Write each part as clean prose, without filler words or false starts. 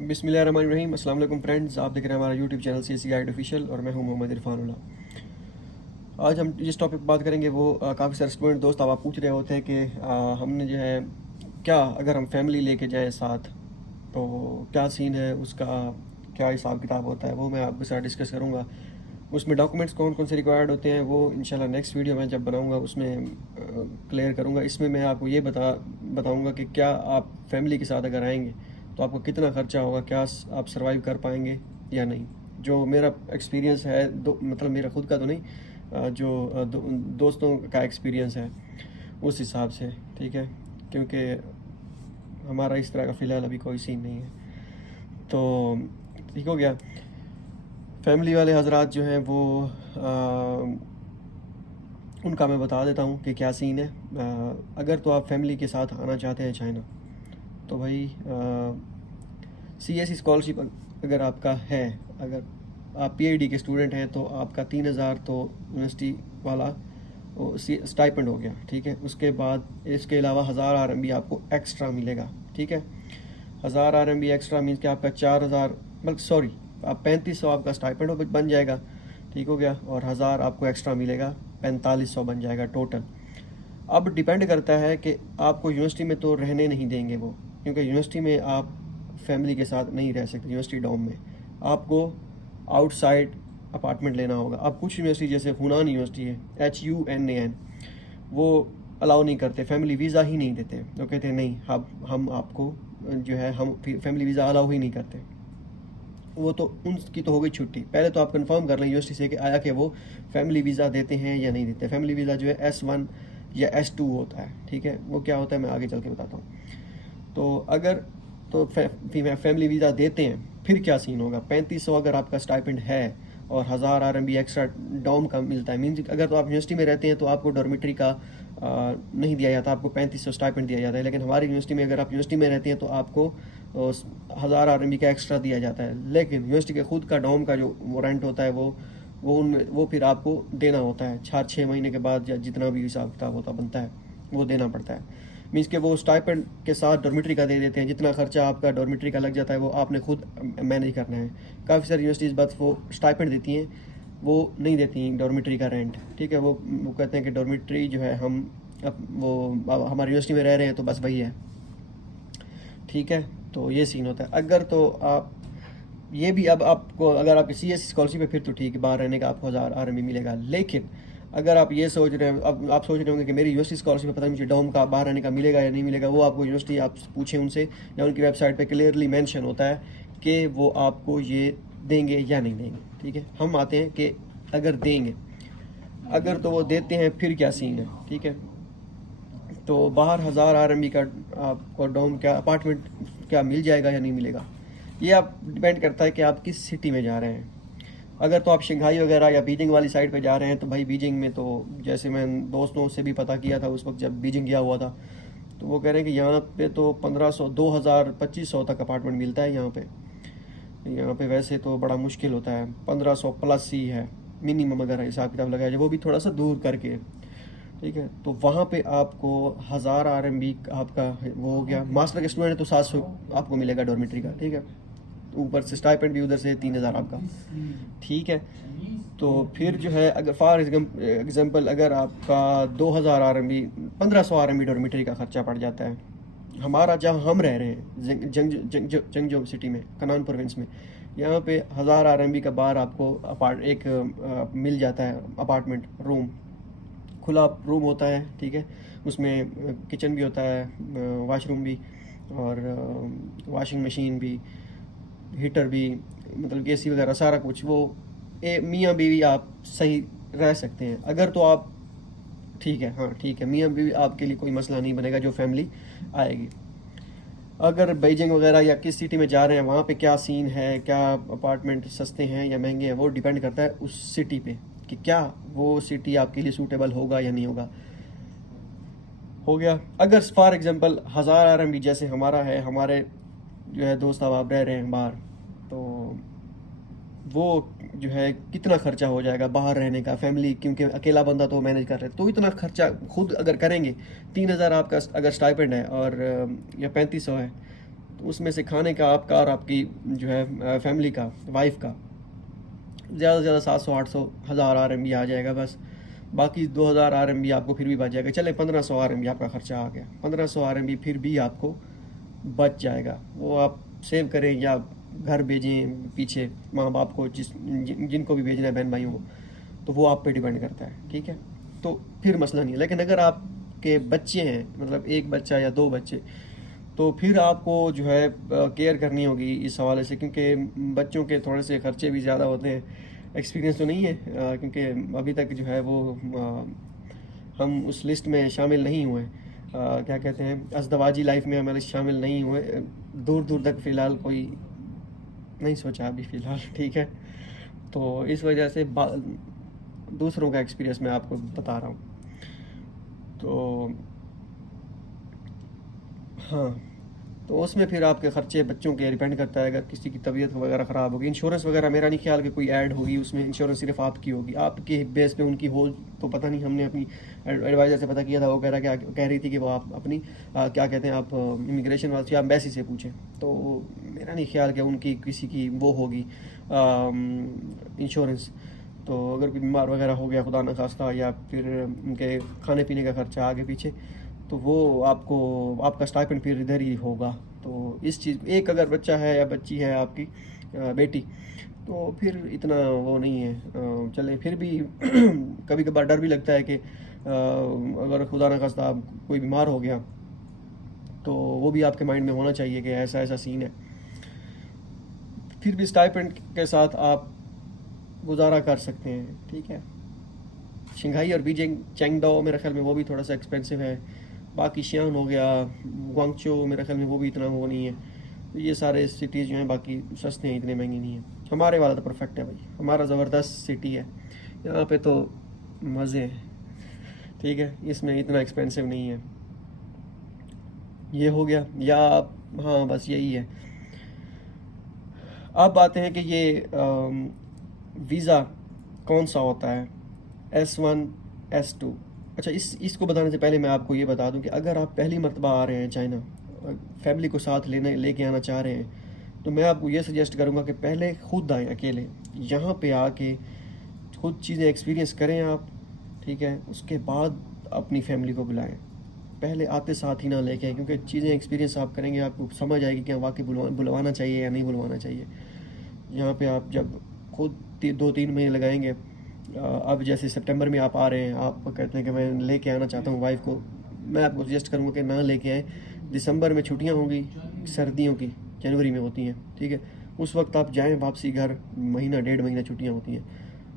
बिस्मिल्लाहिर्रहमानिर्रहीम। अस्सलाम वालेकुम फ्रेंड्स, आप देख रहे हैं हमारा YouTube channel CSE guide official और मैं हूं मोहम्मद इरफानुल्लाह। आज हम जिस टॉपिक पर बात करेंगे वो काफ़ी सारे स्टूडेंट दोस्त आप पूछ रहे होते हैं कि हमने जो है क्या अगर हम फैमिली लेके जाएं साथ तो क्या सीन है उसका, क्या हिसाब किताब होता है, वो मैं आपके साथ डिस्कस करूँगा। उसमें डॉक्यूमेंट्स कौन कौन से रिक्वायर्ड होते हैं वो इंशाल्लाह नेक्स्ट वीडियो में जब बनाऊँगा उसमें क्लियर करूँगा। इसमें मैं आपको ये बताऊँगा कि क्या आप फैमिली के साथ अगर आएंगे तो आपको कितना ख़र्चा होगा, क्या आप सर्वाइव कर पाएंगे या नहीं। जो मेरा एक्सपीरियंस है मतलब मेरा खुद का तो नहीं, दोस्तों का एक्सपीरियंस है उस हिसाब से, ठीक है, क्योंकि हमारा इस तरह का फ़िलहाल अभी कोई सीन नहीं है। तो ठीक हो गया। फैमिली वाले हजरात जो हैं वो उनका मैं बता देता हूँ कि क्या सीन है। अगर तो आप फैमिली के साथ आना चाहते हैं चाइना तो भाई CSE स्कॉलरशिप अगर आपका है, अगर आप PhD के स्टूडेंट हैं तो आपका 3,000 तो यूनिवर्सिटी वाला स्टाइपेंड हो गया, ठीक है। उसके बाद इसके अलावा 1,000 RMB आपको एक्स्ट्रा मिलेगा, ठीक है। 1,000 RMB एक्स्ट्रा मीन्स कि आपका 4,000 बल्कि सॉरी आप 3,500 आपका स्टाइपेंड बन जाएगा, ठीक हो गया। और 1,000 आपको एक्स्ट्रा मिलेगा, 4,500 बन जाएगा टोटल। अब डिपेंड करता है कि आपको यूनिवर्सिटी में तो रहने नहीं देंगे वो, क्योंकि यूनिवर्सिटी में आप फैमिली के साथ नहीं रह सकते। यूनिवर्सिटी डॉम में आपको आउटसाइड अपार्टमेंट लेना होगा। अब कुछ यूनिवर्सिटी जैसे हुनान यूनिवर्सिटी है, HUNAN, वो अलाउ नहीं करते, फैमिली वीज़ा ही नहीं देते। वो कहते हैं नहीं, हम आपको जो है हम फैमिली वीज़ा अलाउ ही नहीं करते। वो तो उनकी तो हो गई छुट्टी। पहले तो आप कंफर्म कर लें यूनिवर्सिटी से कि आया कि वो फैमिली वीज़ा देते हैं या नहीं देते। फैमिली वीज़ा जो है S1 या S2 होता है, ठीक है। वो क्या होता है मैं आगे चल के बताता हूँ। तो अगर तो फैमिली वीज़ा देते हैं फिर क्या सीन होगा। 3,500 अगर आपका स्टाइपेंड है और 1,000 RMB एक्स्ट्रा डॉम का मिलता है, मीन्स अगर तो आप यूनिवर्सिटी में रहते हैं तो आपको डॉर्मेट्री का नहीं दिया जाता, आपको 3,500 स्टाइपेंड दिया जाता है। लेकिन हमारी यूनिवर्सिटी में अगर आप यूनिवर्सिटी में रहते हैं तो आपको 1,000 RMB का एक्स्ट्रा दिया जाता है। लेकिन यूनिवर्सिटी के खुद का डॉम का जो रेंट होता है वो फिर आपको देना होता है 4-6 महीने के बाद, या जितना भी हिसाब किताब होता बनता है वो देना पड़ता है। मीन्स के वो स्टाइपेंड के साथ डॉर्मेट्री का दे देते हैं। जितना खर्चा आपका डॉर्मेट्री का लग जाता है वो आपने खुद मैनेज करना है। काफ़ी सारी यूनिवर्सिटीज़ बस वो स्टाइपेंड देती हैं, वो नहीं देती डॉर्मेट्री का रेंट, ठीक है। वो कहते हैं कि डॉर्मेट्री जो है हम अब हमारी यूनिवर्सिटी में रह रहे हैं तो बस वही है, ठीक है। तो ये सीन होता है। अगर तो आप ये भी अब आपको अगर आप CSE स्कॉलरशिप है फिर तो ठीक है, बाहर रहने का आपको 1,000 RMB मिलेगा। लेकिन अगर आप ये सोच रहे हैं, अब आप सोच रहे होंगे कि मेरी यूनिवर्सिटी स्कॉलरशिप में पता नहीं मुझे डॉम का बाहर रहने का मिलेगा या नहीं मिलेगा, वो आपको यूनिवर्सिटी आप पूछें उनसे, या उनकी वेबसाइट पे क्लियरली मेंशन होता है कि वो आपको ये देंगे या नहीं देंगे, ठीक है। हम आते हैं कि अगर देंगे, अगर तो वो देते हैं फिर क्या सीन है, ठीक है। तो बाहर 1,000 RMB का आपको डॉम क्या अपार्टमेंट क्या मिल जाएगा या नहीं मिलेगा, ये आप डिपेंड करता है कि आप किस सिटी में जा रहे हैं। अगर तो आप शंघाई वगैरह या बीजिंग वाली साइड पे जा रहे हैं तो भाई बीजिंग में तो जैसे मैं दोस्तों से भी पता किया था उस वक्त जब बीजिंग गया हुआ था, तो वो कह रहे हैं कि यहाँ पे तो 1,500, 2,000, 2,500 तक अपार्टमेंट मिलता है यहाँ पे। यहाँ पे वैसे तो बड़ा मुश्किल होता है, 1,500 प्लस ही है मिनिमम अगर हिसाब किताब लगाया जाए, वो भी थोड़ा सा दूर करके, ठीक है। तो वहाँ पे आपको 1,000 RMB आपका वो हो गया। मास्टर के स्टूडेंट है तो 700 आपको मिलेगा डॉर्मेट्री का, ठीक है। तो ऊपर से स्टाइपेंड भी उधर से 3,000 आपका, ठीक है। तो फिर जो है अगर फॉर एग्जांपल अगर आपका 2,000 RMB, 1,500 RMB डॉर्मेट्री का खर्चा पड़ जाता है, हमारा जहाँ हम रह रहे हैं जंगजो सिटी में, कनान प्रोविंस में, यहाँ पे 1,000 RMB का बाहर आपको मिल जाता है अपार्टमेंट रूम, खुला रूम होता है, ठीक है। उसमें किचन भी होता है, वॉशरूम भी, और वॉशिंग मशीन भी, हीटर भी, मतलब AC वगैरह सारा कुछ। वो मियाँ बीवी आप सही रह सकते हैं अगर तो आप, ठीक है, हाँ ठीक है, मियाँ बीवी आपके लिए कोई मसला नहीं बनेगा जो फैमिली आएगी। अगर बीजिंग वगैरह या किस सिटी में जा रहे हैं वहाँ पे क्या सीन है, क्या अपार्टमेंट सस्ते हैं या महंगे हैं, वो डिपेंड करता है उस सिटी पे कि क्या वो सिटी आपके लिए सूटेबल होगा या नहीं होगा। हो गया। अगर फॉर एग्जांपल 1,000 RMB जैसे हमारा है, हमारे जो है दोस्त अब रह रहे हैं बाहर, तो वो जो है कितना खर्चा हो जाएगा बाहर रहने का, फैमिली क्योंकि अकेला बंदा तो मैनेज कर रहे हैं, तो इतना खर्चा खुद अगर करेंगे, 3,000 आपका अगर स्टाइपेंड है और या 3,500 है, तो उसमें से खाने का आपका और आपकी जो है फैमिली का, वाइफ का, ज़्यादा से ज़्यादा 700 800 हज़ार RMB आ जाएगा बस। बाकी 2000 RMB आपको फिर भी बच जाएगा। चले 1500 RMB आपका खर्चा आ गया, 1500 RMB फिर भी आपको बच जाएगा। वो आप सेव करें या घर भेजें पीछे माँ बाप को, जिनको भी भेजना है, बहन भाइयों को, तो वो आप पे डिपेंड करता है, ठीक है। तो फिर मसला नहीं है। लेकिन अगर आपके बच्चे हैं, मतलब एक बच्चा या 2 बच्चे, तो फिर आपको जो है केयर करनी होगी इस हवाले से, क्योंकि बच्चों के थोड़े से खर्चे भी ज़्यादा होते हैं। एक्सपीरियंस तो नहीं है, क्योंकि अभी तक जो है वो हम उस लिस्ट में शामिल नहीं हुए, क्या कहते हैं, अज़दवाजी लाइफ में हमारे शामिल नहीं हुए, दूर दूर तक फ़िलहाल कोई नहीं सोचा अभी फ़िलहाल, ठीक है। तो इस वजह से दूसरों का एक्सपीरियंस मैं आपको बता रहा हूँ। तो हाँ, तो उसमें फिर आपके ख़र्चे बच्चों के डिपेंड करता है। अगर किसी की तबीयत वगैरह ख़राब होगी, इंश्योरेंस वगैरह मेरा नहीं ख्याल कि कोई ऐड होगी उसमें। इंश्योरेंस सिर्फ आपकी होगी, आपके बेस पे उनकी हो तो पता नहीं। हमने अपनी एडवाइज़र से पता किया था, वो कह रही थी कि वो आप अपनी क्या कहते हैं, आप इमिग्रेशन वाले या एम्बेसी से पूछें। तो मेरा नहीं ख्याल कि उनकी किसी की वो होगी इंश्योरेंस। तो अगर कोई बीमार वगैरह हो गया खुदा न खास्ता, या फिर उनके खाने पीने का खर्चा आगे पीछे, तो वो आपको, आपका स्टाइपेंड फिर इधर ही होगा। तो इस चीज़, एक अगर बच्चा है या बच्ची है आपकी बेटी, तो फिर इतना वो नहीं है। चले फिर भी कभी कभार डर भी लगता है कि अगर खुदा न खास्ता कोई बीमार हो गया, तो वो भी आपके माइंड में होना चाहिए कि ऐसा ऐसा सीन है। फिर भी स्टाइपेंड के साथ आप गुजारा कर सकते हैं, ठीक है। शंघाई और बीजिंग, चेंगडाओ मेरे ख्याल में वो भी थोड़ा सा एक्सपेंसिव है। बाकी शियान हो गया, ग्वांगचो, मेरे ख्याल में वो भी इतना वो नहीं है। तो ये सारे सिटीज़ जो हैं बाकी सस्ते हैं, इतने महंगी नहीं है। हमारे वाला तो परफेक्ट है भाई, हमारा ज़बरदस्त सिटी है, यहाँ पे तो मज़े हैं, ठीक है। इसमें इतना एक्सपेंसिव नहीं है। ये हो गया, या हाँ बस यही है। अब बातें हैं कि ये वीज़ा कौन सा होता है, S1 S2। अच्छा, इसको बताने से पहले मैं आपको ये बता दूं कि अगर आप पहली मर्तबा आ रहे हैं चाइना, फैमिली को साथ लेके आना चाह रहे हैं, तो मैं आपको ये सजेस्ट करूंगा कि पहले खुद आएँ अकेले, यहाँ पे आके खुद चीज़ें एक्सपीरियंस करें आप, ठीक है। उसके बाद अपनी फैमिली को बुलाएं, पहले आते साथ ही ना लेके आए, क्योंकि चीज़ें एक्सपीरियंस आप करेंगे, आपको समझ आएगी कि वाकई बुलवाना चाहिए या नहीं बुलवाना चाहिए। यहाँ पे आप जब खुद 2-3 महीने लगाएंगे, अब जैसे सितंबर में आप आ रहे हैं, आप कहते हैं कि मैं लेके आना चाहता हूँ वाइफ को, मैं आपको सजेस्ट करूँगा कि ना लेके आएँ। दिसंबर में छुट्टियाँ होंगी सर्दियों की, जनवरी में होती हैं, ठीक है। उस वक्त आप जाएँ वापसी घर, महीना 1.5 महीना छुट्टियाँ होती हैं,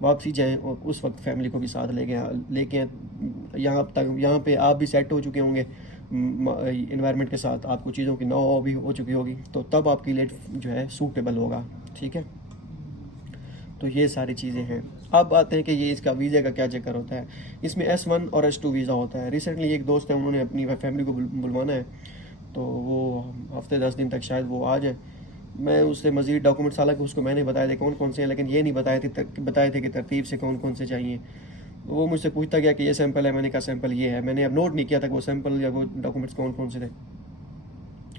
वापसी जाएँ और उस वक्त फैमिली को भी साथ लेके आएँ। यहाँ पे आप भी सेट हो चुके होंगे इन्वायरमेंट के साथ, आपको चीज़ों की नौ भी हो चुकी होगी, तो तब आपके लिए जो है सूटेबल होगा, ठीक है। तो ये सारी चीज़ें हैं। अब आते हैं कि ये इसका वीज़ा का क्या चक्कर होता है। इसमें S1 और S2 वीज़ा होता है। रिसेंटली एक दोस्त है, उन्होंने अपनी फैमिली को बुलवाना है, तो वो हफ्ते 10 दिन तक शायद वो आ जाए। मैं उससे मज़ीद डॉक्यूमेंट्स, हालांकि उसको मैंने बताए थे कौन कौन से हैं, लेकिन ये नहीं बताए थे कि तरतीब से कौन कौन से चाहिए। वो मुझसे पूछता गया कि ये सैंपल है, मैंने कहा सैंपल ये है। मैंने अब नोट नहीं किया था कि वो सैंपल या वो डॉक्यूमेंट्स कौन कौन से थे।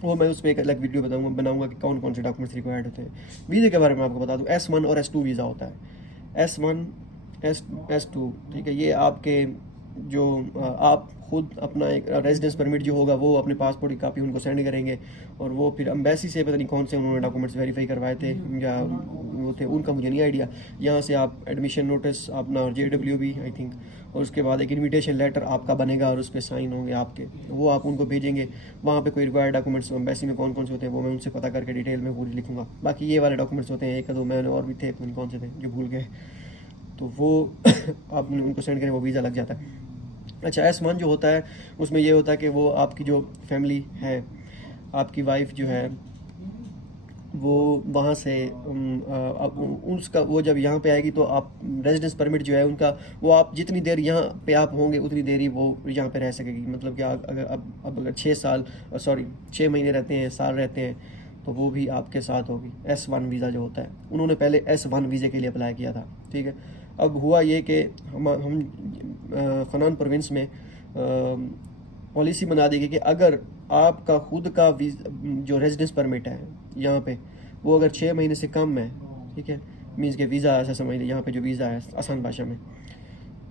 वो मैं उस पर एक अलग वीडियो बनाऊंगा कि कौन कौन से डॉक्यूमेंट्स रिक्वायर्ड होते हैं। वीज़े के बारे में आपको बता दूं, S1 और S2 वीज़ा होता है। S1 S2, ठीक है। ये आपके जो आप खुद अपना एक रेजिडेंस परमिट जो होगा, वो अपने पासपोर्ट की कापी उनको सेंड करेंगे, और वो फिर एम्बेसी से पता नहीं कौन से उन्होंने डॉक्यूमेंट्स वेरीफाई करवाए थे या वो थे, उनका मुझे नहीं आइडिया। यहाँ से आप एडमिशन नोटिस अपना, और JWB आई थिंक, और उसके बाद एक इन्विटेशन लेटर आपका बनेगा और उस पर साइन होंगे आपके, वो आप उनको भेजेंगे। वहाँ पे कोई रिक्वायर्ड डॉक्यूमेंट्स एम्बेसी में कौन कौन से होते हैं वो मैं उनसे पता करके डिटेल में पूरी लिखूँगा। बाकी ये वाले डॉक्यूमेंट्स होते हैं, एक दो मैंने और भी थे, पता नहीं कौन से थे जो भूल गए, तो वो आप उनको सेंड करें, वो वीज़ा लग जाता है। अच्छा, S1 जो होता है, उसमें ये होता है कि वो आपकी जो फैमिली है, आपकी वाइफ जो है, वो वहाँ से उसका वो जब यहाँ पे आएगी, तो आप रेजिडेंस परमिट जो है उनका, वो आप जितनी देर यहाँ पे आप होंगे उतनी देर ही वो यहाँ पे रह सकेगी। मतलब कि अगर अब अगर 6 महीने रहते हैं, साल रहते हैं, तो वो भी आपके साथ होगी। S1 वीज़ा जो होता है, उन्होंने पहले S1 वीज़े के लिए अप्लाई किया था, ठीक है। अब हुआ ये कि हम खनान प्रोविंस में पॉलिसी बना दी गई कि अगर आपका खुद का जो रेजिडेंस परमिट है यहाँ पे, वो अगर 6 महीने से कम है, ठीक है, मीन्स के वीज़ा ऐसा समझ लीजिए, यहाँ पे जो वीज़ा है आसान भाषा में,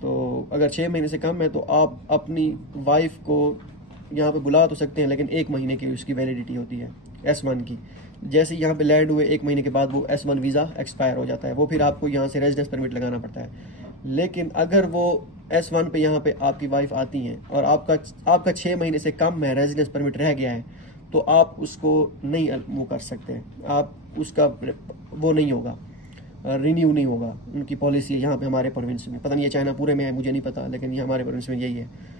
तो अगर 6 महीने से कम है तो आप अपनी वाइफ को यहाँ पे बुला तो सकते हैं, लेकिन 1 महीने की उसकी वैलिडिटी होती है S1 की। जैसे ही यहाँ पे लैंड हुए 1 महीने के बाद वो S1 वीज़ा एक्सपायर हो जाता है, वो फिर आपको यहाँ से रेजिडेंस परमिट लगाना पड़ता है। लेकिन अगर वो S1 पे यहाँ पे आपकी वाइफ आती हैं और आपका 6 महीने से कम है, रेजिडेंस परमिट रह गया है, तो आप उसको नहीं मूव कर सकते, आप उसका वो नहीं होगा, रिन्यू नहीं होगा। उनकी पॉलिसी है यहाँ पे हमारे प्रोविंस में, पता नहीं ये चाइना पूरे में है मुझे नहीं पता, लेकिन ये हमारे प्रोविंस में यही है।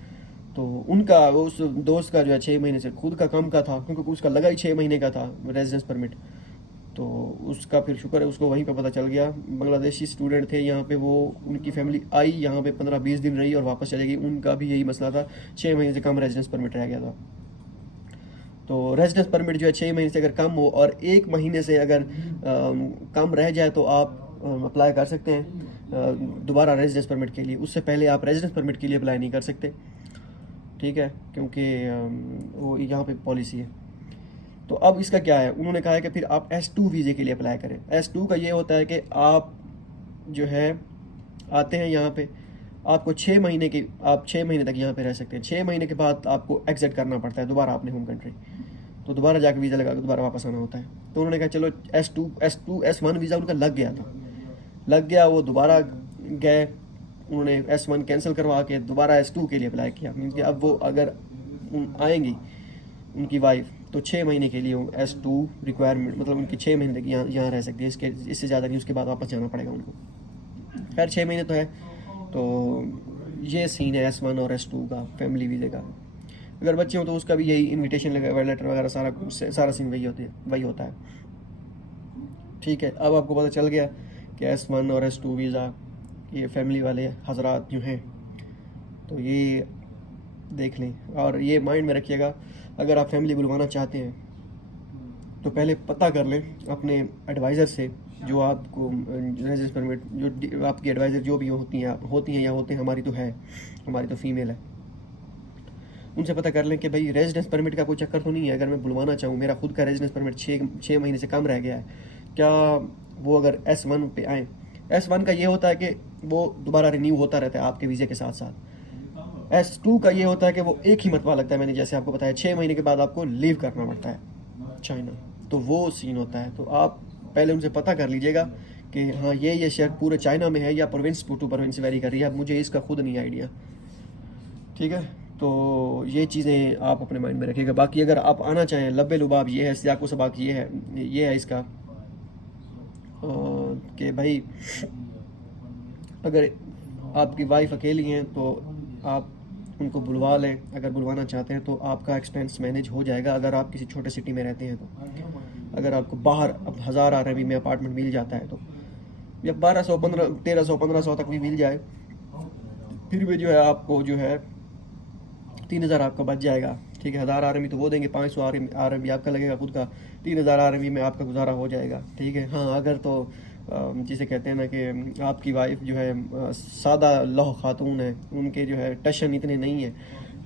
तो उनका उस दोस्त का जो है 6 महीने से खुद का कम का था, क्योंकि उसका लगा ही 6 महीने का था रेजिडेंस परमिट, तो उसका फिर शुक्र है उसको वहीं पे पता चल गया। बांग्लादेशी स्टूडेंट थे यहाँ पे, वो उनकी फैमिली आई यहाँ पे 15-20 दिन रही और वापस चले गई। उनका भी यही मसला था, 6 महीने से कम रेजिडेंस परमिट रह गया था। तो रेजिडेंस परमिट जो है 6 महीने से अगर कम हो और 1 महीने से अगर कम रह जाए तो आप अप्लाई कर सकते हैं दोबारा रेजिडेंस परमिट के लिए। उससे पहले आप रेजिडेंस परमिट के लिए अप्लाई नहीं कर सकते, ठीक है, क्योंकि वो यहाँ पे पॉलिसी है। तो अब इसका क्या है, उन्होंने कहा है कि फिर आप S2 वीज़े के लिए अप्लाई करें। S2 का ये होता है कि आप जो है आते हैं यहाँ पे, आपको 6 महीने की, आप 6 महीने तक यहाँ पे रह सकते हैं। 6 महीने के बाद आपको एग्जिट करना पड़ता है दोबारा अपने होम कंट्री, तो दोबारा जाकर वीज़ा लगा के दोबारा वापस आना होता है। तो उन्होंने कहा चलो S1 वीज़ा उनका लग गया था, लग गया, वो दोबारा गए, उन्होंने S1 कैंसिल करवा के दोबारा S2 के लिए अप्लाई किया। मीन्स कि अब वो अगर आएंगी उनकी वाइफ तो 6 महीने के लिए S2 रिक्वायरमेंट, मतलब उनकी 6 महीने तक यहाँ रह सकती है, इससे ज़्यादा नहीं, उसके बाद वापस जाना पड़ेगा उनको। खैर 6 महीने तो है। तो ये सीन है S1 और S2 का फैमिली वीज़े का। अगर बच्चे हो तो उसका भी यही इन्विटेशन लेटर वगैरह सारा सीन वही होता है, ठीक है। अब आपको पता चल गया कि S1 और S2 वीज़ा ये फैमिली वाले हजरात जो हैं, तो ये देख लें और ये माइंड में रखिएगा, अगर आप फैमिली बुलवाना चाहते हैं तो पहले पता कर लें अपने एडवाइज़र से, जो आपको रेजिडेंस परमिट, जो आपकी एडवाइज़र जो भी होती हैं या होते हैं, हमारी तो फीमेल है, उनसे पता कर लें कि भाई रेजिडेंस परमिट का कोई चक्कर तो नहीं है। अगर मैं बुलवाना चाहूँ, मेरा खुद का रेजिडेंस परमिट 6 महीने से कम रह गया है, क्या वो अगर S1 पे आए, S1 का ये होता है कि वो दोबारा रिन्यू होता रहता है आपके वीज़े के साथ साथ। S2 का ये होता है कि वो एक ही मरतबा लगता है, मैंने जैसे आपको बताया 6 महीने के बाद आपको लीव करना पड़ता है चाइना, तो वो सीन होता है। तो आप पहले उनसे पता कर लीजिएगा कि हाँ ये शहर पूरे चाइना में है या प्रोविंस टू प्रोविंस वेरी कर रही है, अब मुझे इसका खुद नहीं आइडिया, ठीक है। तो ये चीज़ें आप अपने माइंड में रखिएगा। बाकी अगर आप आना चाहें, लब्बे लुबाब ये है, सियाको सबाक ये है इसका कि भाई अगर आपकी वाइफ अकेली हैं तो आप उनको बुलवा लें, अगर बुलवाना चाहते हैं तो आपका एक्सपेंस मैनेज हो जाएगा। अगर आप किसी छोटे सिटी में रहते हैं तो अगर आपको बाहर अब 1000 RMB में अपार्टमेंट मिल जाता है तो, या 1300 तक भी मिल जाए, फिर भी जो है आपको जो है 3000 आपका बच जाएगा, ठीक है। 1000 RMB तो वो देंगे, 500 RMB आपका लगेगा खुद का, 3000 RMB में आपका गुजारा हो जाएगा, ठीक है। हाँ अगर तो जिसे कहते हैं ना कि आपकी वाइफ जो है सादा लौह खातून है, उनके जो है टशन इतने नहीं है,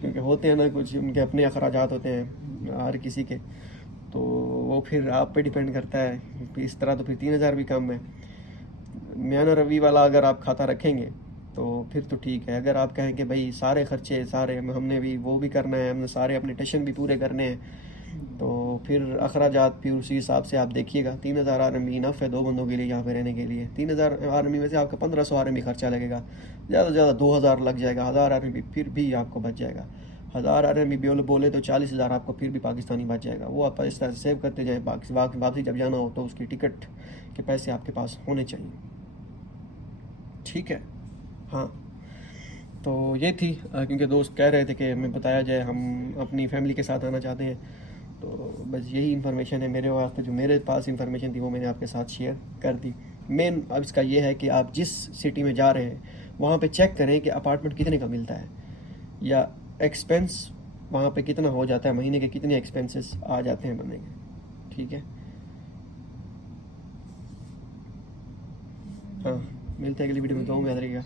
क्योंकि होते हैं ना कुछ उनके अपने अखराजात होते हैं हर किसी के, तो वो फिर आप पे डिपेंड करता है। इस तरह तो फिर 3000 भी कम है। म्याना रवि वाला अगर आप खाता रखेंगे तो फिर तो ठीक है। अगर आप कहें कि भाई सारे खर्चे सारे हमने भी वो भी करना है, हमने सारे अपने टशन भी पूरे करने हैं, तो फिर अखराजात फिर उसी हिसाब से आप देखिएगा। 3000 RMB इनफ है 2 बंदों के लिए यहाँ पे रहने के लिए। 3000 RMB में से आपका 1500 RMB खर्चा लगेगा, ज़्यादा से ज़्यादा 2000 लग जाएगा। 1000 RMB फिर भी आपको बच जाएगा। 1000 RMB बोले तो 40,000 आपको फिर भी पाकिस्तानी बच जाएगा। वो आप इस तरह से सेव करते जाएँ, वापसी जब जाना हो तो उसकी टिकट के पैसे आपके पास होने चाहिए, ठीक है। हाँ तो ये थी, क्योंकि दोस्त कह रहे थे कि हमें बताया जाए, हम अपनी फैमिली के साथ आना चाहते हैं, तो बस यही इन्फॉर्मेशन है मेरे वास्ते। जो मेरे पास इन्फॉर्मेशन थी वो मैंने आपके साथ शेयर कर दी। मेन अब इसका ये है कि आप जिस सिटी में जा रहे हैं वहाँ पे चेक करें कि अपार्टमेंट कितने का मिलता है, या एक्सपेंस वहाँ पे कितना हो जाता है, महीने के कितने एक्सपेंसेस आ जाते हैं बनने के, ठीक है। हाँ मिलते हैं अगली वीडियो में, दो में याद रहिएगा।